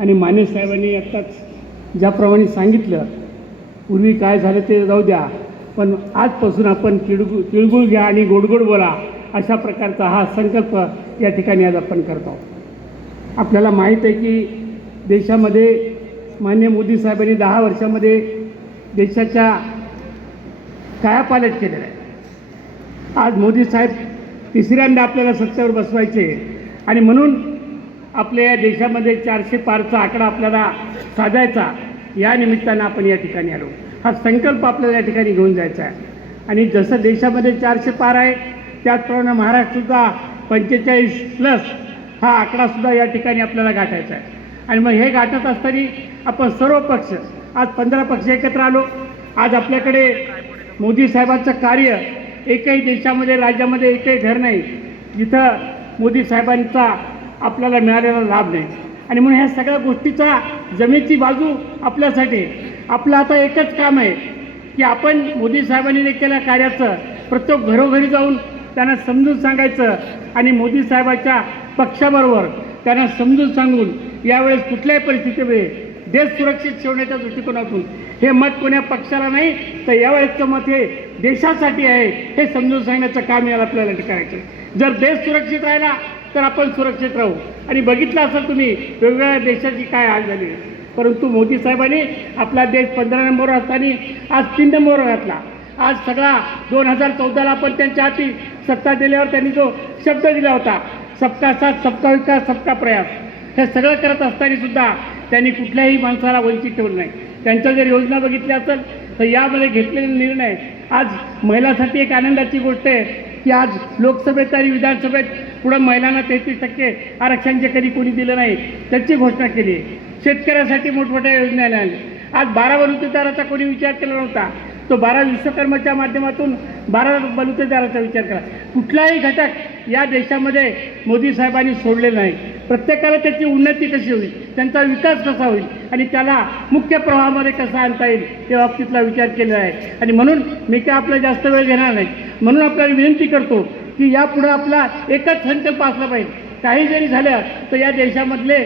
आणि माने साहेबांनी आत्ताच ज्याप्रमाणे सांगितलं, पूर्वी काय झालं ते जाऊ द्या, पण आजपासून आपण तिळगुळ घ्या आणि गोडगोड बोला, अशा प्रकारचा हा संकल्प या ठिकाणी आज आपण करतो. आपल्याला माहीत आहे की देशामध्ये माननीय मोदी साहेबांनी 10 वर्षामध्ये देशाच्या कायापालट केलेलं आहे. आज मोदी साहेब तिसऱ्यांदा आपल्याला सत्तेवर बसवायचे आणि म्हणून आपल्या या देशामध्ये 400 पारचा आकडा आपल्याला साधायचा, या निमित्तानं आपण या ठिकाणी आलो. हा संकल्प आपल्याला या ठिकाणी घेऊन जायचा आहे. आणि जसं देशामध्ये 400 पार आहे, त्याचप्रमाणे महाराष्ट्रसुद्धा 45+ हा आकडासुद्धा या ठिकाणी आपल्याला गाठायचा आहे. आणि मग हे गाठत असताना आपण सर्व पक्ष, आज 15 पक्ष एकत्र आलो. आज आपल्याकडे मोदी साहेबांचं कार्य एकही देशामध्ये, राज्यामध्ये एकही घर नाही जिथं मोदी साहेबांचा आपल्याला मिळालेला लाभ नाही. आणि म्हणून ह्या सगळ्या गोष्टीचा जमेची बाजू आपल्यासाठी, आपलं आता एकच काम आहे की आपण मोदी साहेबांनी केलेल्या कार्याचं प्रत्येक घरोघरी जाऊन त्यांना समजून सांगायचं आणि मोदी साहेबांच्या पक्षाबरोबर त्यांना समजून सांगून यावेळेस कुठल्याही परिस्थितीमध्ये देश सुरक्षित ठेवण्याच्या दृष्टिकोनातून हे मत कोण्या पक्षाला नाही, तर यावेळेसचं मत हे देशासाठी आहे हे समजून सांगण्याचं काम याला आपल्याला करायचं. जर देश सुरक्षित राहिला तर आपण सुरक्षित राहू. आणि बघितलं असं तुम्ही वेगवेगळ्या देशाची काय हाल झाली, परंतु मोदी साहेबांनी आपला देश 15 नंबरवर असताना आज 3 नंबरवर घातला. आज सगळा 2014ला आपण त्यांच्या हाती सत्ता दिल्यावर त्यांनी जो शब्द दिला होता, सबका साथ सबका विकास सबका प्रयास, हे सगळं करत असताना सुद्धा त्यांनी कुठल्याही माणसाला वंचित ठेवलं नाही. त्यांच्या जर योजना बघितल्या असेल तर यामध्ये घेतलेले निर्णय आज महिलांसाठी एक आनंदाची गोष्ट आहे की आज लोकसभेत आणि विधानसभेत पुढं महिलांना 33% आरक्षण जे कधी कोणी दिलं नाही त्याची घोषणा केली. शेतकऱ्यासाठी मोठमोठ्या योजना आल्या. आज 12 बलुतेदाराचा कोणी विचार केला नव्हता, तो 12 विश्वकर्माच्या माध्यमातून 12 बलुतेदाराचा विचार करा. कुठलाही घटक या देशामध्ये मोदी साहेबांनी सोडलेला नाही. प्रत्येकाला त्याची उन्नती कशी होईल, त्यांचा विकास कसा होईल आणि त्याला मुख्य प्रवाहामध्ये कसा आणता येईल त्या बाबतीतला विचार केलेला आहे. आणि म्हणून मी काय आपला जास्त वेळ घेणार नाही, म्हणून आपल्याला विनंती करतो की यापुढे आपला एकच संकल्प असला पाहिजे. काही जरी झालं तर या देशामधले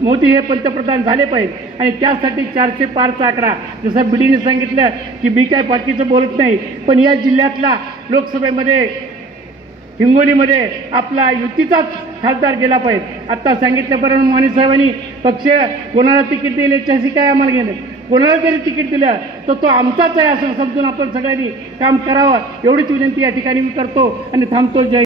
मोदी हे पंतप्रधान झाले पाहिजे. आणि त्यासाठी 400 पारचा आकडा, जसं बीडीने सांगितलं की मी काय बाकीचं बोलत नाही, पण या जिल्ह्यातला लोकसभेमध्ये हिंगोलीमध्ये आपला युतीचाच खासदार गेला पाहिजे. आत्ता सांगितल्याप्रमाणे माने साहेबांनी पक्ष कोणाला तिकीट दिलं याच्याशी काय आम्हाला गेलं, कोणाला जरी तिकीट दिलं तर तो आमचाच आहे असं समजून आपण सगळ्यांनी काम करावं, एवढीच विनंती या ठिकाणी मी करतो आणि थांबतो. जय